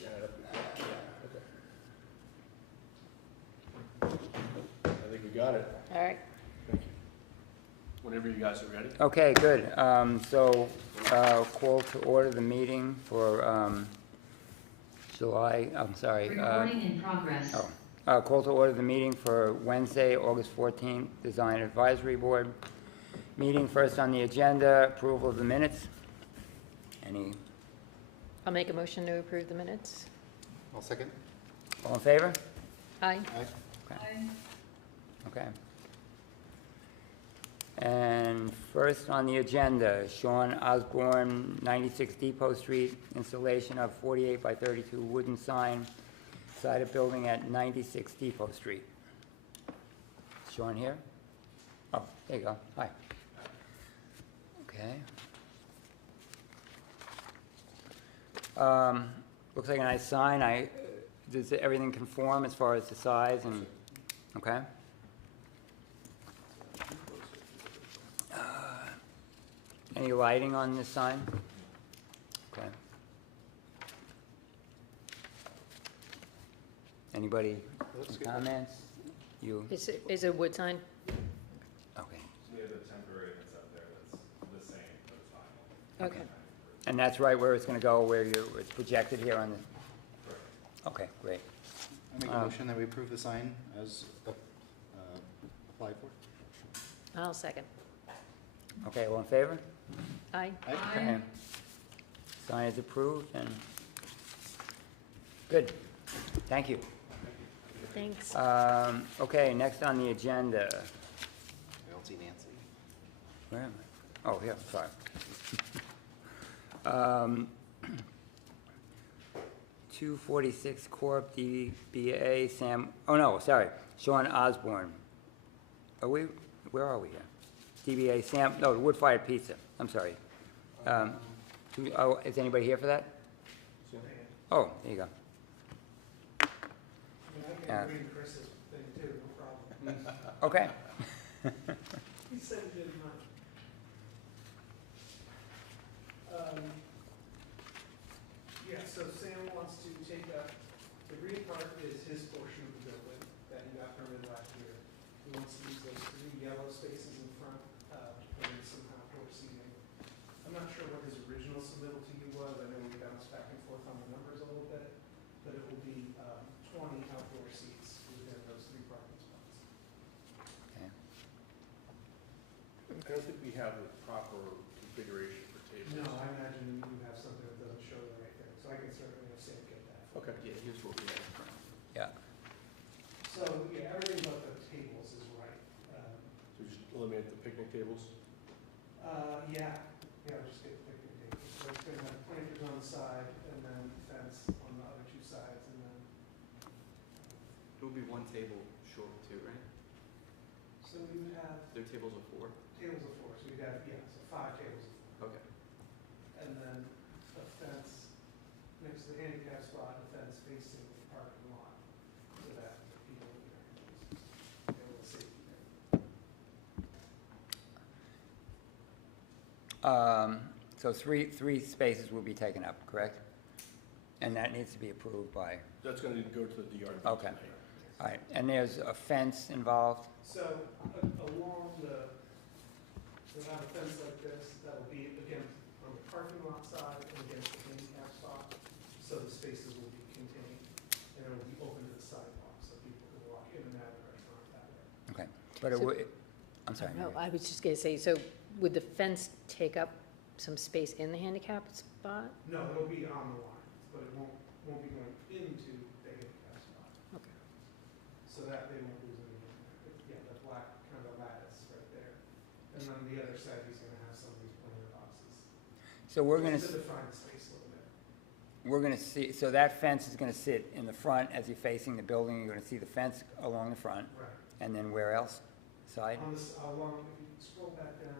Janet up before. Okay. I think we got it. All right. Thank you. Whenever you guys are ready. Okay, good. Call to order the meeting for July, I'm sorry. Recording in progress. Call to order the meeting for Wednesday, August 14th, Design Advisory Board. Meeting first on the agenda, approval of the minutes. I'll make a motion to approve the minutes. I'll second. All in favor? Aye. Aye. Okay. And first on the agenda, Sean Osborne, 96 Depot Street, installation of 48 by 32 wooden sign, side of building at 96 Depot Street. Sean here? Oh, there you go. Hi. Okay. Looks like a nice sign. Does everything conform as far as the size and, okay? Any lighting on this sign? Okay. Anybody, Looks good. comments? You, Is it a wood sign? okay. We have the temporary that's up there that's the same for the final. Okay. And that's right where it's gonna go, where it's projected here on the, okay, great. I make a motion that we approve the sign as applied for. I'll second. Okay, all in favor? Aye. Okay. Sign is approved and, good, thank you. Thanks. Okay, next on the agenda, I don't see Nancy. where am I? Oh, here, sorry. 246 Corp. DBA Sam, oh no, sorry, Sean Osborne. Where are we here? DBA Sam, no, Wood Fired Pizza, I'm sorry. Is anybody here for that? Oh, there you go. I can read Chris's thing too, no problem. Okay. He said he didn't mind. Yeah, so Sam wants to take up, the green part is his portion of the building that he got permitted last year. He wants to use those three yellow spaces in front, put in some outdoor seating. I'm not sure what his original submittal to you was, I know we bounced back and forth on the numbers a little bit, but it will be 20 outdoor seats within those three parking spots. Okay. I don't think we have the proper configuration for tables. No, I imagine you have something that doesn't show the right thing, so I can certainly have Sam get that. for Okay. you. Yeah, here's what we have. Yeah. So, yeah, everything but the tables is right. So just eliminate the picnic tables? Yeah, just get the picnic tables. So it's gonna have planters on the side, and then fence on the other two sides, and then, It would be one table short too, right? so we would have Their tables of 4? tables of 4, so you'd have, so 5 tables, Okay. and then a fence next to the handicap spot, a fence facing the parking lot, so that the people in there can be able to see. So three spaces will be taken up, correct? And that needs to be approved by, That's gonna need to go to the DRB. Okay. tonight. all right, and there's a fence involved? So along we'll have a fence like this that will be, again, on the parking lot side and against the handicap spot, so the spaces will be contained, and it will be open to the sidewalk, so people can walk in and out of the restaurant that way. Okay, but it So- would, I'm sorry. No, Mary. I was just gonna say, so would the fence take up some space in the handicap spot? No, it'll be on the line, but it won't be going into the handicap spot, Okay. so that they won't lose any. Yeah, the black kind of lattice right there, and then the other side, he's gonna have some of these planter boxes. So we're gonna, Just to define the space a little bit. we're gonna see, so that fence is gonna sit in the front as you're facing the building, you're gonna see the fence along the front, Right. and then where else? Side? On this, along, if you scroll back down,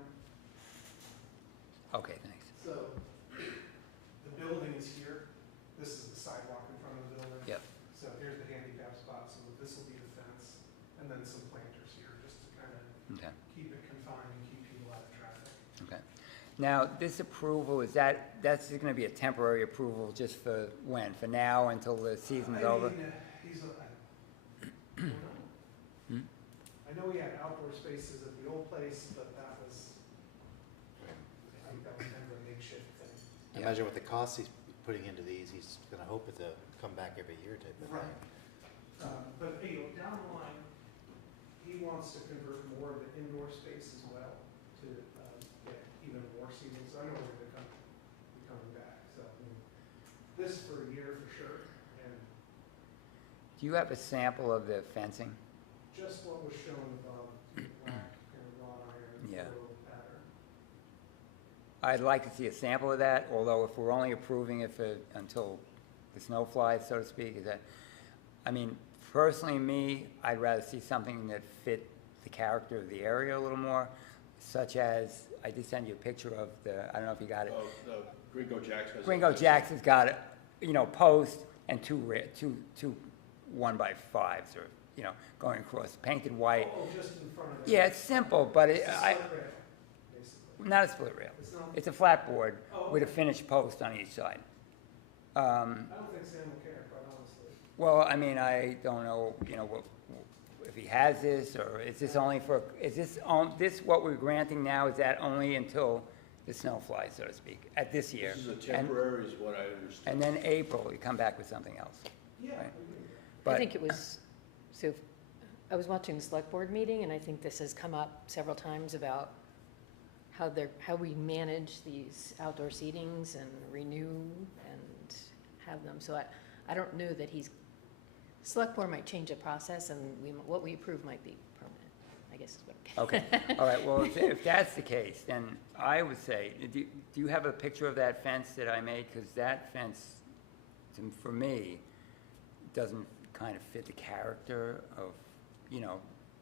Okay, thanks. so the building is here, this is the sidewalk in front of the building. Yep. So here's the handicap spot, so this will be the fence, and then some planters here, just to kind of Okay, keep it confined and keep people out of traffic. okay. Now, this approval, that's just gonna be a temporary approval just for when? For now, until the season's over? I know we had outdoor spaces at the old place, but that was, I think that was kind of a makeshift thing. Yeah. Imagine what the costs he's putting into these, he's gonna hope it to come back every year type of Right. thing. But, down the line, he wants to convert more of the indoor space as well to, get even more seating, so I know we're gonna be coming back, so, this for a year for sure, and Do you have a sample of the fencing? just what was shown above, black and wrought iron, Yeah. photo pattern. I'd like to see a sample of that, although if we're only approving it for, until the snow flies, so to speak, is that, I mean, personally, me, I'd rather see something that fit the character of the area a little more, such as, I did send you a picture of the, I don't know if you got it. The Gringo Jacks has. Gringo Jacks has got, post and two 1x5s, or, going across, painted white. Oh, just in front of it. Yeah, it's simple, but It's a split rail, basically. not a split rail. It's not, It's a flat board Oh, with a okay. finished post on each side. I don't think Sam will care, quite honestly. Well, I mean, I don't know, if he has this, or is this only for, is this, what we're granting now, is that only until the snow flies, so to speak, at this year? This is a temporary, is what I understand. And then April, we come back with something else. Yeah. Right. we can- I But, think it was, so, I was watching the select board meeting, and I think this has come up several times about how we manage these outdoor seatings and renew and have them, so I don't know that select board might change the process, and what we approve might be permanent, I guess is what. okay, all right, well, if that's the case, then I would say, do you have a picture of that fence that I made? Because that fence, for me, doesn't kind of fit the character of,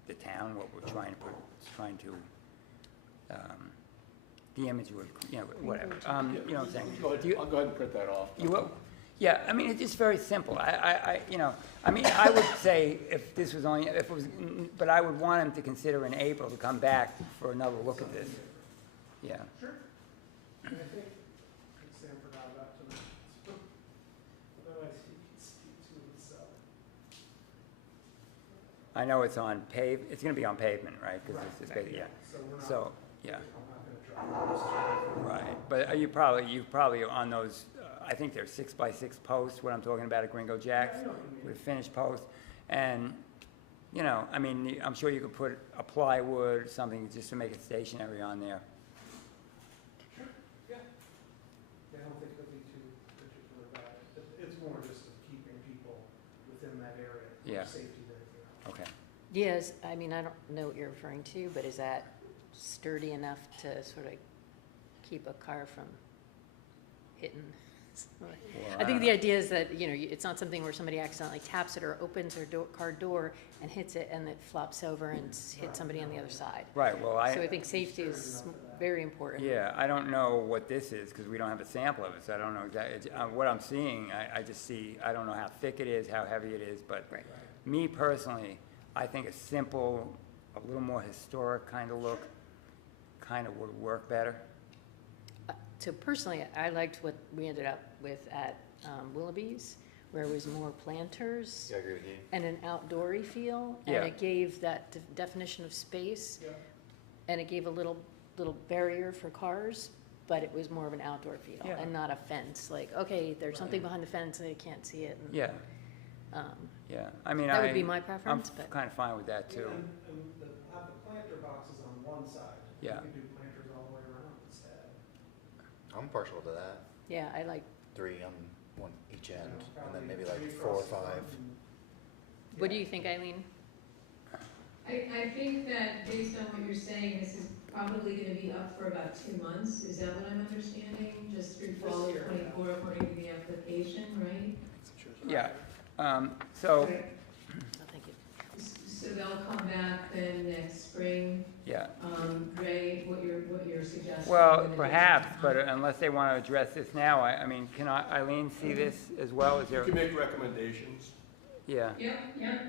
the town, what we're trying to, the image would, whatever, you know what I'm saying? Go Do you- ahead, I'll go ahead and print that off. You will? Yeah, I mean, it's just very simple. I would say if this was only, if it was, but I would want him to consider in April to come back for another look at this. Yeah. Sure. And I think Sam forgot about tonight. Otherwise, he can speak to himself. I know it's it's gonna be on pavement, right? Because it's basically, yeah. So we're not, So, yeah, I'm not gonna try. right. But you probably on those, I think they're 6x6 posts, what I'm talking about at Gringo Jacks, with finished posts. And, I mean, I'm sure you could put a plywood, something just to make it stationary on there. Sure, yeah. Yeah, I don't think it'll be too particular about it. It's more just of keeping people within that area. for Yeah. Safety there. Okay. Yes, I mean, I don't know what you're referring to, but is that sturdy enough to sort of keep a car from hitting? I think the idea is that, it's not something where somebody accidentally taps it or opens their car door and hits it and it flops over and hits somebody on the other side. Right, well, So I think safety is very important. yeah, I don't know what this is, because we don't have a sample of it, so I don't know exactly, what I'm seeing, I just see, I don't know how thick it is, how heavy it is, but Right. me personally, I think a simple, a little more historic kind of look, kind of would work better. So personally, I liked what we ended up with at Willoughby's, where it was more planters Yeah, I agree with you. and an outdoory feel. Yeah. And it gave that definition of space, Yeah. and it gave a little barrier for cars, but it was more of an outdoor feel Yeah. and not a fence. Like, okay, there's something behind the fence and they can't see it. And, Yeah, um, yeah, I mean, That would be I'm my preference, but. kind of fine with that, too. And have the planter boxes on one side. Yeah. You can do planters all the way around instead. I'm partial to that. Yeah, I like, 3 on one each end, and then Probably maybe like 3 4 or across the 5. front and- what do Yeah. you think, Eileen? I think that based on what you're saying, this is probably gonna be up for about 2 months, is that what I'm understanding? Just through fall of This year, yeah. '24 according to the application, right? Yeah, so, Oh, thank you. So they'll come back then next spring, yeah. Ray, what you're suggesting? Well, with additional perhaps, time? but unless they want to address this now, I mean, can Eileen see this as well? Is You there, can make recommendations. yeah, Yep, yep.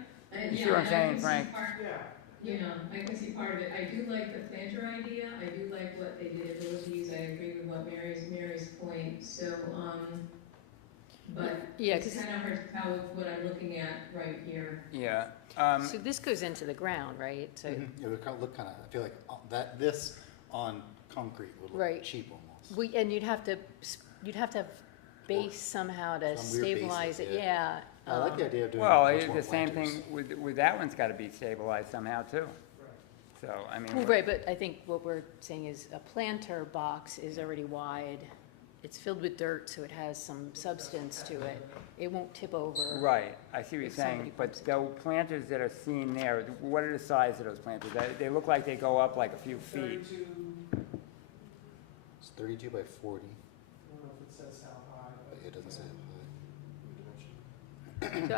You see what I'm saying, Frank? Yeah, you know, I can see part of it. I do like the planter idea. I do like what they did at Willoughby's. I agree with what Mary's point. So, but Yeah, it's 'cause- kind of hard to tell with what I'm looking at right here. Yeah. So this goes into the ground, right? So, It would look kind of, I feel like that, this on concrete would Right. look cheap almost. and you'd have to have base somehow to Some weird stabilize basis, it, yeah. I like the idea of doing Well, much more the same planters. thing with that one's gotta be stabilized somehow too. Right. So, I mean. Well, right, but I think what we're saying is a planter box is already wide. It's filled with dirt, so it has some substance to it. It won't tip over. Right, I see what you're If somebody saying, but puts it- the planters that are seen there, what are the size of those planters? They look like they go up like a few feet. 32, It's 32 by 40, I don't know if it says how high, but but. it doesn't say how So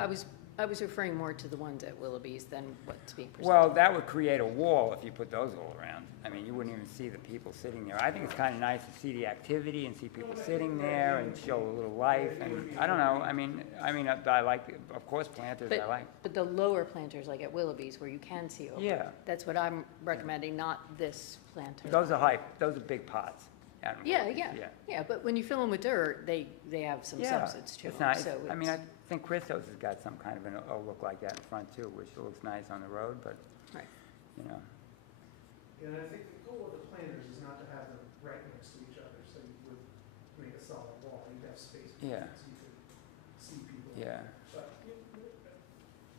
I was referring more to the ones at Willoughby's than what's being presented. Well, that would create a wall if you put those all around. I mean, you wouldn't even see the people sitting there. I think it's kind of nice to see the activity and see people sitting there and show a little life, and, I don't know, I mean, I like, of course, planters I like. But the lower planters, like at Willoughby's, where you can see over. Yeah. That's what I'm recommending, not this planter. Those are big pots. out in Yeah, Willoughby's, yeah, but when you fill them with dirt, they have some Yeah, substance to it's them, nice. so I mean, I it's, think Christos has got some kind of a look like that in front too, which looks nice on the road, but, right. you know. And I think the goal of the planters is not to have them right next to each other, so you would make a solid wall, you'd have space between Yeah. so you could see people. Yeah. But,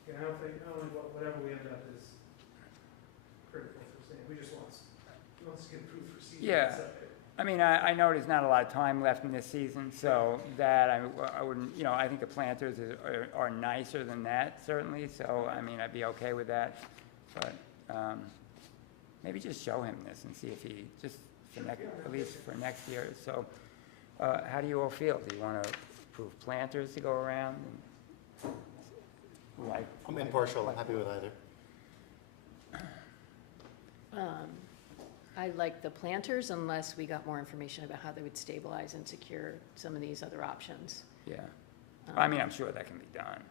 yeah, I don't think whatever we end up is critical for staying, we just want to get approved for season. Yeah. I mean, I know there's not a lot of time left in this season, so that, I wouldn't, I think the planters are nicer than that, certainly, so, I mean, I'd be okay with that. But, maybe just show him this and see if he, just for at least for next year. So, how do you all feel? Do you want to approve planters to go around? And, like, I'm impartial, I'm happy with either. I like the planters unless we got more information about how they would stabilize and secure some of these other options. yeah. I mean, I'm sure that can be done.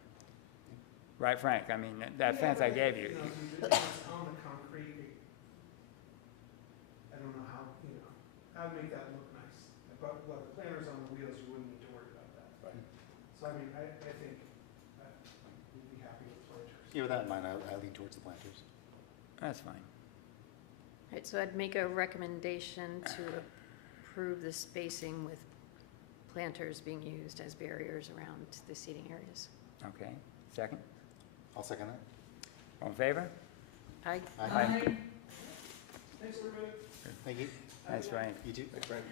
Right, Frank? I mean, that fence I gave you. If it's on the concrete, I don't know how to make that look nice. But, well, the planters on the wheels, you wouldn't need to worry about that. Right. So, I mean, I think we'd be happy with planters. Yeah, with that in mind, I lean towards the planters. That's fine. Right, so I'd make a recommendation to approve the spacing with planters being used as barriers around the seating areas. Okay. Second? I'll second that. All in favor? Aye. Aye. Thanks, everybody. Thank you. That's right. You too.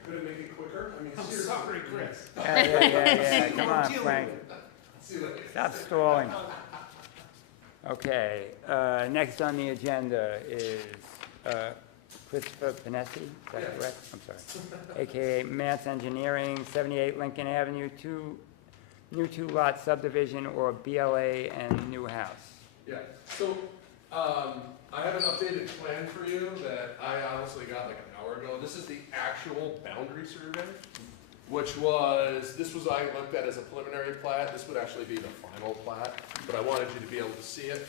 Could it make it quicker? I mean, I'm seriously. sorry, Chris. Yeah. Come on, Deal with Frank. it. See you later. Stop stalling. Okay, next on the agenda is Christopher Panesi, is that Yeah. correct? I'm sorry. AKA Mance Engineering, 78 Lincoln Avenue, new two-lot subdivision or BLA and new house. Yeah, so, I have an updated plan for you that I honestly got like an hour ago. This is the actual boundary survey, this was I looked at as a preliminary plat. This would actually be the final plat, but I wanted you to be able to see it.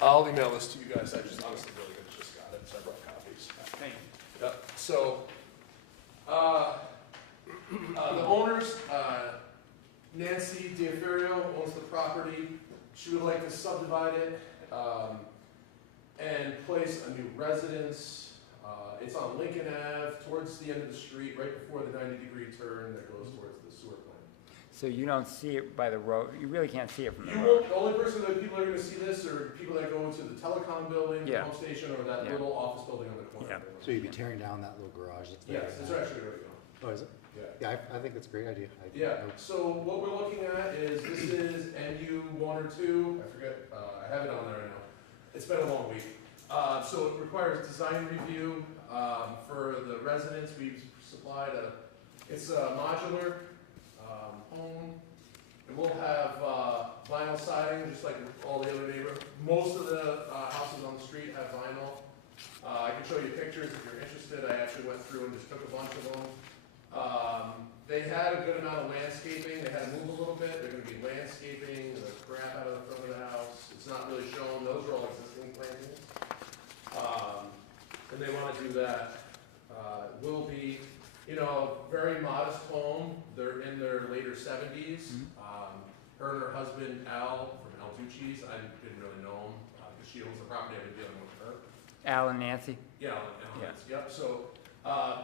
I'll email this to you guys. I just honestly really just got it, so I brought copies. Thank you. Yep, so, the owners, Nancy Diaferio owns the property. She would like to subdivide it, and place a new residence. It's on Lincoln Ave, towards the end of the street, right before the 90-degree turn that goes towards the sewer plant. So you don't see it by the road, you really can't see it from the You road? won't, the only people that are gonna see this are people that go into the telecom building, the Yeah. pump station, or that Yeah. little office building on the corner. Yeah. So you'd be tearing down that little garage that's there? Yes, it's actually already gone. Oh, is it? Yeah. Yeah, I think that's a great idea. Yeah, so what we're looking at is, this is NU 1 or 2, I forget, I have it on there right now. It's been a long week. So it requires design review, for the residents. We've supplied it's a modular, home. And we'll have, vinyl siding, just like all the other neighborhoods. Most of the, houses on the street have vinyl. I can show you pictures if you're interested. I actually went through and just took a bunch of them. They had a good amount of landscaping. They had to move a little bit. They're gonna be landscaping the crap out of the front of the house. It's not really shown. Those are all existing plantings. And they want to do that. Will be, you know, very modest home. They're in their later 70s. Her and her husband, Al, from Al Tucci's, I didn't really know him, because she owns the property. I've been dealing with her. Al and Nancy? Yeah, Yeah. yep, so,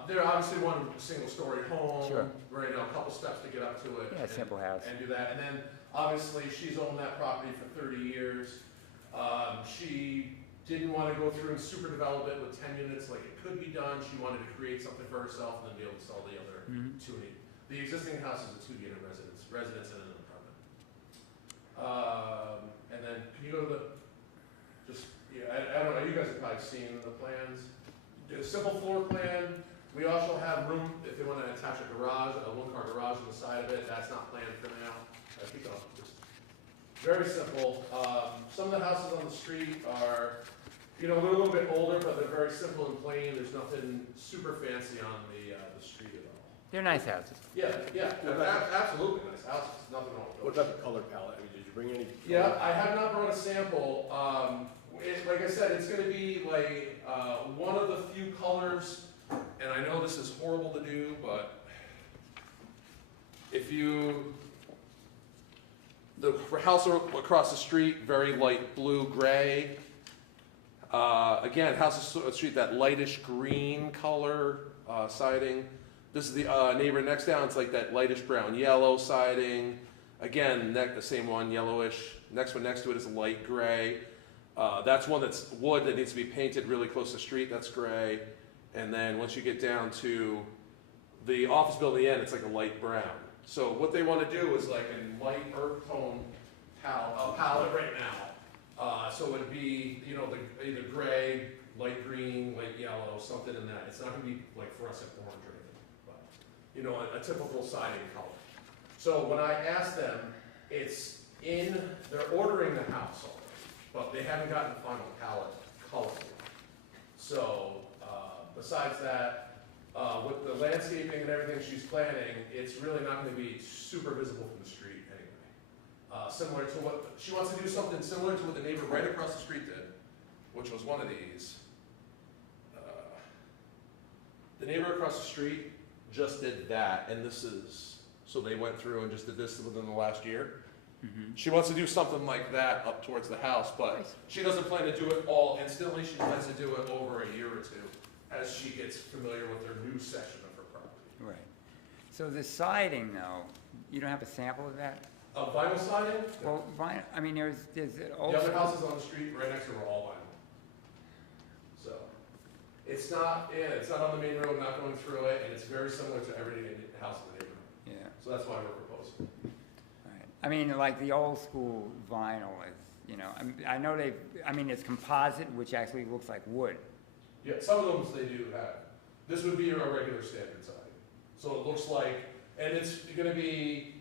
they're obviously one single-story home. Sure. Right now, a couple steps to get up to it. Yeah, simple house. And do that, and then, obviously, she's owned that property for 30 years. She didn't want to go through and super develop it with 10 units like it could be done. She wanted to create something for herself and then be able to sell the other Mhm. 2 unit. The existing house is a 2-unit residence and an apartment. And then, can you go to the, I don't know, you guys have probably seen the plans. A simple floor plan. We also have room, if they want to attach a garage, a 1-car garage on the side of it. That's not planned for now. Keep going. Just very simple. Some of the houses on the street are, you know, they're a little bit older, but they're very simple and plain. There's nothing super fancy on the street at all. They're nice houses. Yeah, absolutely nice houses. Nothing wrong with What those. about the color palette? I mean, did you bring any? Yeah, I have not brought a sample. Like I said, it's gonna be like, one of the few colors, and I know this is horrible to do, but if you, the house across the street, very light blue gray. Again, house across the street, that lightish green color, siding. This is the, neighbor next down, it's like that lightish brown yellow siding. Again, the same one, yellowish. Next one next to it is light gray. That's one that's wood that needs to be painted really close to the street, that's gray. And then once you get down to the office building end, it's like a light brown. So what they want to do is like a light earth tone palette right now. So it'd be, you know, either gray, light green, light yellow, something in that. It's not going to be like fluorescent orange or anything, but, you know, a typical siding color. So when I asked them, they're ordering the house already, but they haven't gotten the final palette color yet. So, besides that, with the landscaping and everything she's planning, it's really not gonna be super visible from the street anyway. Similar to what, she wants to do something similar to what the neighbor right across the street did, which was one of these. The neighbor across the street just did that, and so they went through and just did this within the last year. Mhm. She wants to do something like that up towards the house, but she doesn't plan to do it all instantly. She plans to do it over a year or two as she gets familiar with her new section of her property. Right. So the siding, though, you don't have a sample of that? Vinyl siding? Well, vinyl, I mean, there's an old. The other houses on the street right next to her are all vinyl. So, it's not on the main road, not going through it, and it's very similar to everything in the house in the neighborhood. Yeah. So that's why we're proposing. Right. I mean, like the old school vinyl is, you know, I know it's composite, which actually looks like wood. Yeah, some of them they do have. This would be your regular standard siding. So it looks like, and it's gonna be,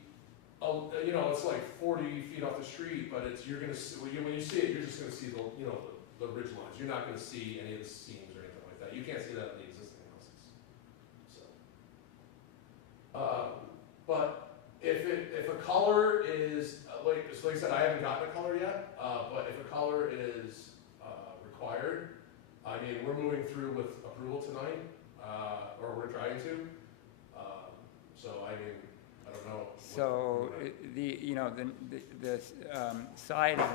you know, it's like 40 feet off the street, but you're gonna see, when you see it, you're just gonna see the ridge lines. You're not gonna see any of the seams or anything like that. You can't see that in the existing houses. So, but if a color is, like I said, I haven't gotten a color yet, but if a color is required, I mean, we're moving through with approval tonight, or we're trying to. So, I mean, I don't know. So the siding,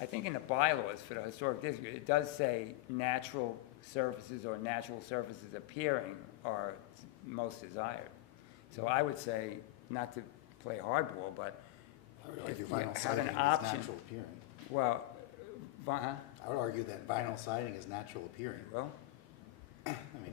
I think in the bylaws for the historic district, it does say natural surfaces or natural surfaces appearing are most desired. So I would say, not to play hardball, but I would if argue you vinyl had siding an is option, natural appearing. well, I would argue that vinyl siding is natural appearing. well, I mean,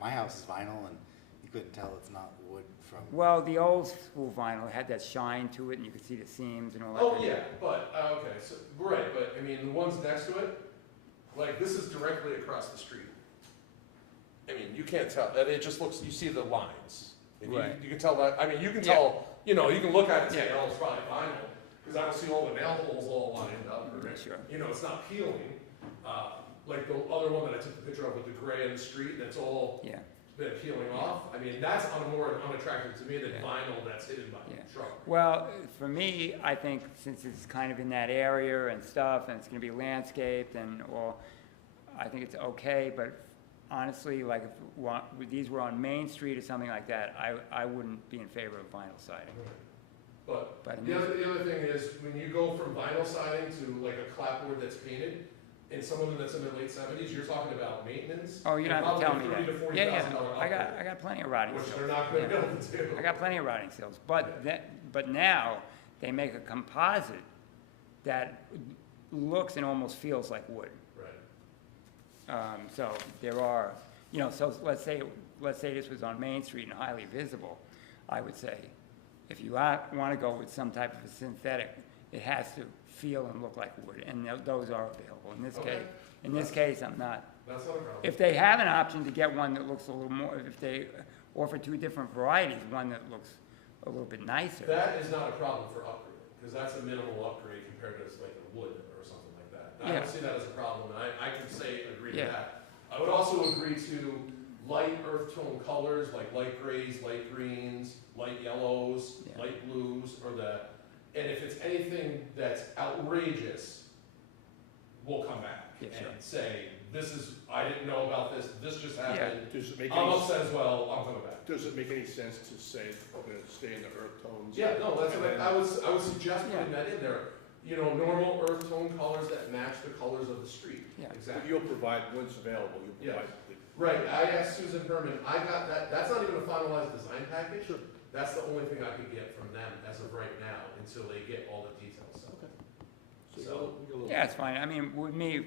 my house is vinyl and you couldn't tell it's not wood from. well, the old school vinyl had that shine to it, and you could see the seams and all that. Oh, yeah, but, okay, so, right, but, I mean, the ones next to it, like, this is directly across the street. I mean, you can't tell, it just looks, you see the lines. And Right. You can tell that, I mean, you can Yeah. tell, you know, you can look at it and say, Yeah. oh, it's probably vinyl, because I don't see all the nail holes all lined up, or, Sure. you know, it's not peeling. Like the other one that I took the picture of with the gray in the street, that's all Yeah, been peeling off. I mean, that's more unattractive to me than Yeah. vinyl that's hidden by Yeah. the truck. well, for me, I think since it's kind of in that area and stuff, and it's gonna be landscaped and all, I think it's okay, but honestly, like if these were on Main Street or something like that, I wouldn't be in favor of vinyl siding. But But in the this- other thing is, when you go from vinyl siding to like a clapboard that's painted, and some of them that's in the late 70s, you're talking about maintenance. Oh, you don't have to tell me and that. probably a $30,000 Yeah, upgrade, I got plenty of rotting which sills. they're not gonna be Yeah. able to do. I got plenty of rotting sills, but now they make a composite that looks and almost feels like wood. Right. So there are, you know, so let's say this was on Main Street and highly visible, I would say, if you want to go with some type of a synthetic, it has to feel and look like wood, and those are available. Okay. In this case, I'm not. That's not a problem. If they have an option to get one that looks a little more, if they offer two different varieties, one that looks a little bit nicer. That is not a problem for upgrading, because that's a minimal upgrade compared to like a wood or something like that. I Yeah. don't see that as a problem, and I can agree to Yeah. that. I would also agree to light earth tone colors, like light grays, light greens, light yellows, Yeah. light blues, or that. And if it's anything that's outrageous, we'll come back Yeah, sure. and say, this is, I didn't know about this, this just happened. Does it make I'm any, upset as well, I'm coming back. does it make any sense to say, we're gonna stay in the earth tones? Yeah, no, that's And what then- I would suggest putting that in there. You know, normal earth tone colors that match the colors of the street. Yeah. But Exactly. you'll provide, once available, you'll Yes. provide the. Right, I asked Susan Herman, I got that, that's not even a finalized design package. Sure. That's the only thing I could get from them as of right now, until they get all the details. So- Yeah, it's fine. I mean, with me,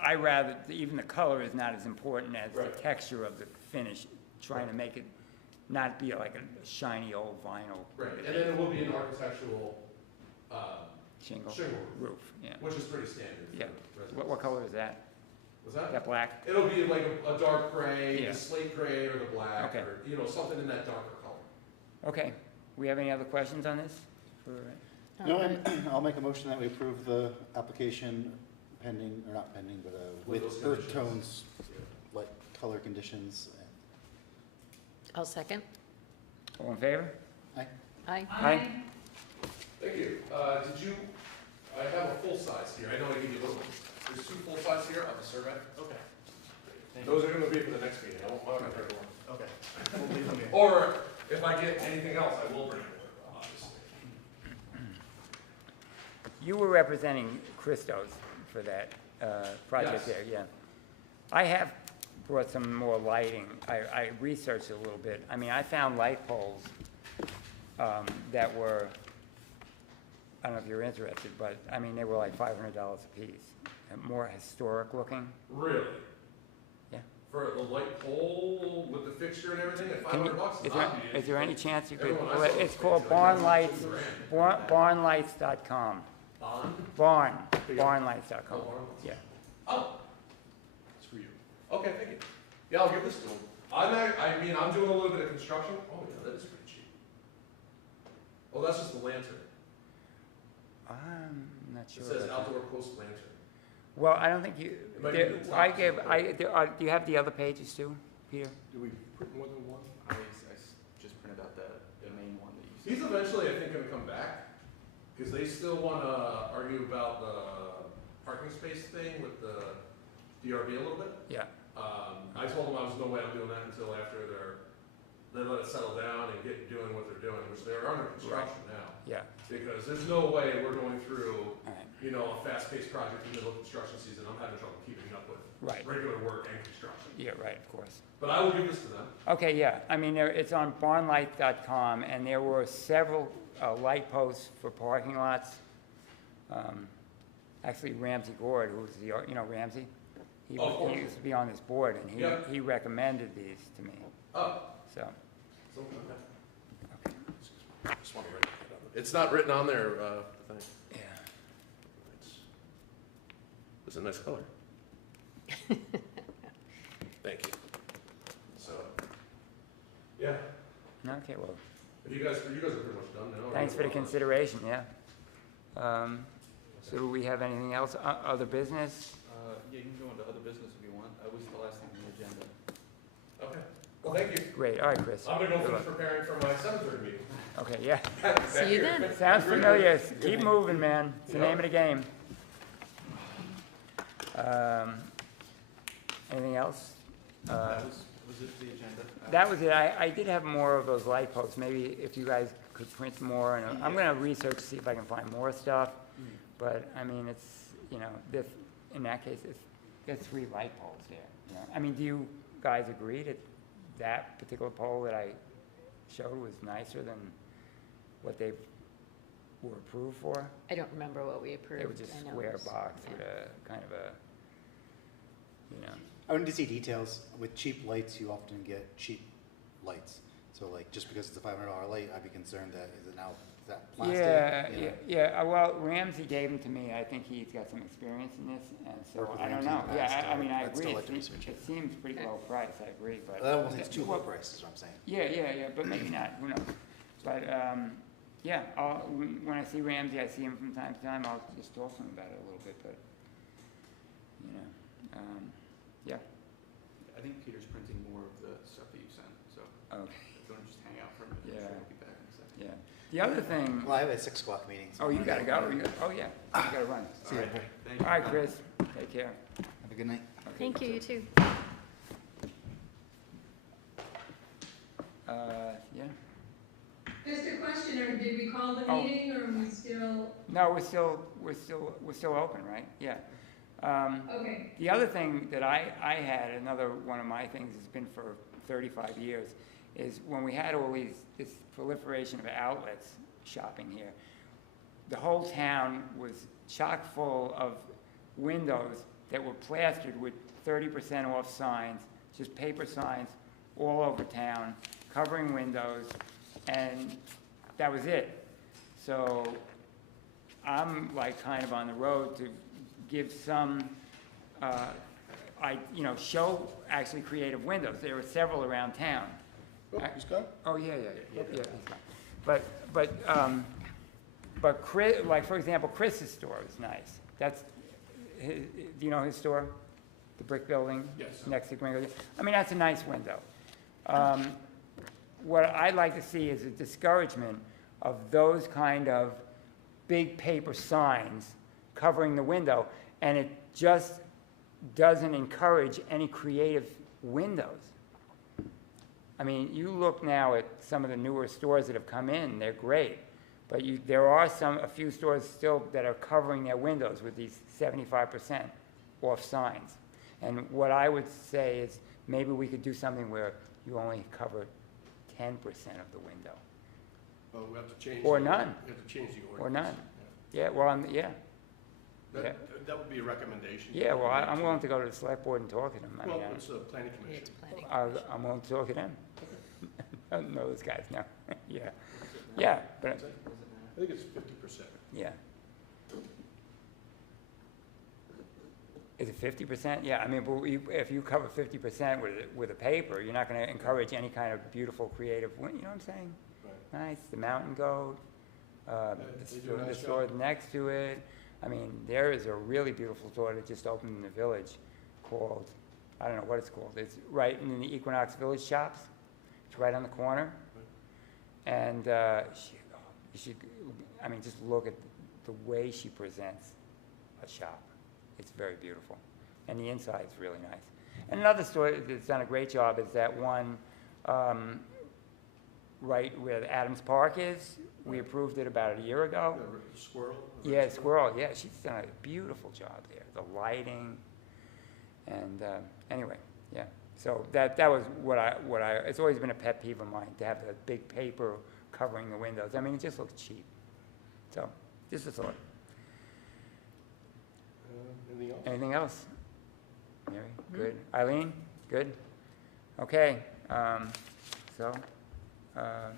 I rather, even the color is not as important as the Right. texture of the finish, trying to make it not be like a shiny old vinyl. Right, and then it will be an architectural, Shingle shingle roof, yeah. which is pretty standard. for Yeah. residents. What color is that? Was that? That black? It'll be like a dark gray, Yeah. the slate gray, or the black, Okay. or, you know, something in that darker color. Okay. We have any other questions on this? No, I'll make a motion that we approve the application pending, or not pending, but With with those earth conditions. tones, like color conditions. I'll second. All in favor? Aye. Aye. Thank you. Did you, I have a full size here, I know I gave you little ones. There's two full size here of the survey. Okay. Thank Those are gonna be for the next meeting, I won't, I'm not gonna bring one. Okay. We'll leave them in. Or if I get anything else, I will bring it, obviously. You were representing Christos for that project Yes. there, yeah. I have brought some more lighting. I researched it a little bit. I mean, I found light poles that were, I don't know if you're interested, but, I mean, they were like $500 a piece, and more historic looking. Really? Yeah. For the light pole with the fixture and everything at Can you- $500? is there any chance you could, Everyone I saw it's was called picture, Barn like, Lights, $2,000. barnlights.com. Bond? Barnlights.com, Oh, Barn. yeah. Oh, It's for you. okay, thank you. Yeah, I'll give this to him. I mean, I'm doing a little bit of construction. Oh, yeah, that is pretty cheap. Oh, that's just the lantern. I'm not It sure. says about that. outdoor post lantern. Well, I don't think you, might there- be the top I gave, somewhere. do you have the other pages too, Peter? Do we print more than one? Just printed out the main one that you. He's eventually, I think, gonna come back, because they still wanna argue about the parking space thing with the DRB a little bit. Yeah, I told them I was no way I'm doing that until after they let it settle down and get doing what they're doing, which they're under construction now. yeah, Because there's no way we're going through, all right, you know, a fast-paced project in the middle of construction season. I'm having trouble keeping up with right, regular work and construction. yeah, right, of course. But I will give this to them. Okay, yeah, I mean, it's on barnlight.com, and there were several light posts for parking lots. Actually, Ramsey Gord, who was Ramsey? He Of course. used to be on this board, and Yeah. he recommended these to me, Oh, so, so, okay. Just want to write it down. It's not written on there, thing. yeah. It's a nice color. Thank you. So, yeah, Okay, well, you guys are pretty much done now. thanks for the consideration, yeah. So do we have anything else, other business? Yeah, you can go into other business if you want. I was the last thing on the agenda. Okay, well, thank you. Great, all right, Chris. I'm gonna go Good finish luck. preparing for my 7:30 meeting. Okay, yeah, See you then. sounds familiar, keep moving, man, it's the name of the game. Anything else? Was it the agenda? That was it. I did have more of those light posts. Maybe if you guys could print more, and I'm gonna research, see if I can find more stuff. But, I mean, it's, you know, this, in that case, there's 3 light poles there, you know. I mean, do you guys agree that that particular pole that I showed was nicer than what they were approved for? I don't remember what we approved. It was just I know square it was- box yeah. with a, kind of a, you know. I wanted to see details. With cheap lights, you often get cheap lights. So like, just because it's a $500 light, I'd be concerned that, is that plastic? Yeah, You know? yeah, well, Ramsey gave them to me, I think he's got some experience in this, and so, Worked with I don't Ramsey in know, the past, yeah, I mean, I I'd still agree, like to research it seems pretty low price, I agree, but. I don't think it's too low Well, price, is what I'm saying. Yeah, but maybe not, who knows, but, yeah, when I see Ramsey, I see him from time to time, I'll just talk to him about it a little bit, but, you know, yeah, I think Peter's printing more of the stuff that you sent, so okay, if you wanna just hang out for a minute, I'm Yeah. sure he'll be back in a second. yeah. The other thing, Well, I have a 6 o'clock meeting. so oh, I'm you gonna gotta go, oh, yeah, you gotta run. See you. Thank you. All right, Chris, take care. Have a good night. Okay, Thank you, you too. Yeah. Just a question, or did we call the Oh. meeting, or are we still, No, we're still open, right? Yeah. okay, The other thing that I had, another one of my things has been for 35 years, is when we had all this proliferation of outlets shopping here, the whole town was chock full of windows that were plastered with 30% off signs, just paper signs all over town, covering windows, and that was it. So I'm like kind of on the road to give some, show actually creative windows. There were several around town. Oh, he's gone? Oh, yeah, he's fine. But Chris, like, for example, Chris's store is nice. That's, do you know his store? The brick building? Yes. Next to Gringo? I mean, that's a nice window. What I'd like to see is a discouragement of those kind of big paper signs covering the window, and it just doesn't encourage any creative windows. I mean, you look now at some of the newer stores that have come in, they're great, but there are a few stores still that are covering their windows with these 75% off signs. And what I would say is maybe we could do something where you only cover 10% of the window, Well, we have to change. Or none. We have to change the ordinance. or none. Yeah, well, yeah. That would be a recommendation. Yeah, well, I'm willing to go to the select board and talk to them. I Well, mean, it's the planning Yeah, commission. it's planning. I'm willing to talk to them. I don't know those guys now. Yeah, but, I think it's 50%. yeah. Is it 50%? Yeah, I mean, but if you cover 50% with a paper, you're not gonna encourage any kind of beautiful, creative, you know what I'm saying? Right. Nice, the mountain goat, they do a the nice store job. next to it. I mean, there is a really beautiful store that just opened in the village called, I don't know what it's called. It's right in the Equinox Village Shops. It's right on the corner. And you should, I mean, just look at the way she presents a shop. It's very beautiful. And the inside's really nice. And another store that's done a great job is that one right where Adams Park is. We approved it about a year ago. The squirrel? Yeah, Squirrel, yeah, she's done a beautiful job there, the lighting, and, anyway, yeah. So that was what I, it's always been a pet peeve of mine, to have the big paper covering the windows. I mean, it just looks cheap. So, just a thought. Anything else? Anything else? Mary, good. Eileen, good? Okay, so, a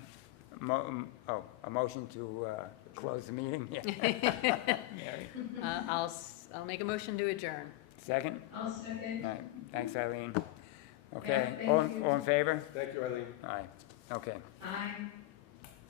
motion to, close the meeting? Yeah. Mary, I'll make a motion to adjourn. second? I'll second. All right, thanks, Eileen. Okay, Yeah, thank all you. in favor? Thank you, Eileen. Aye, okay. Aye.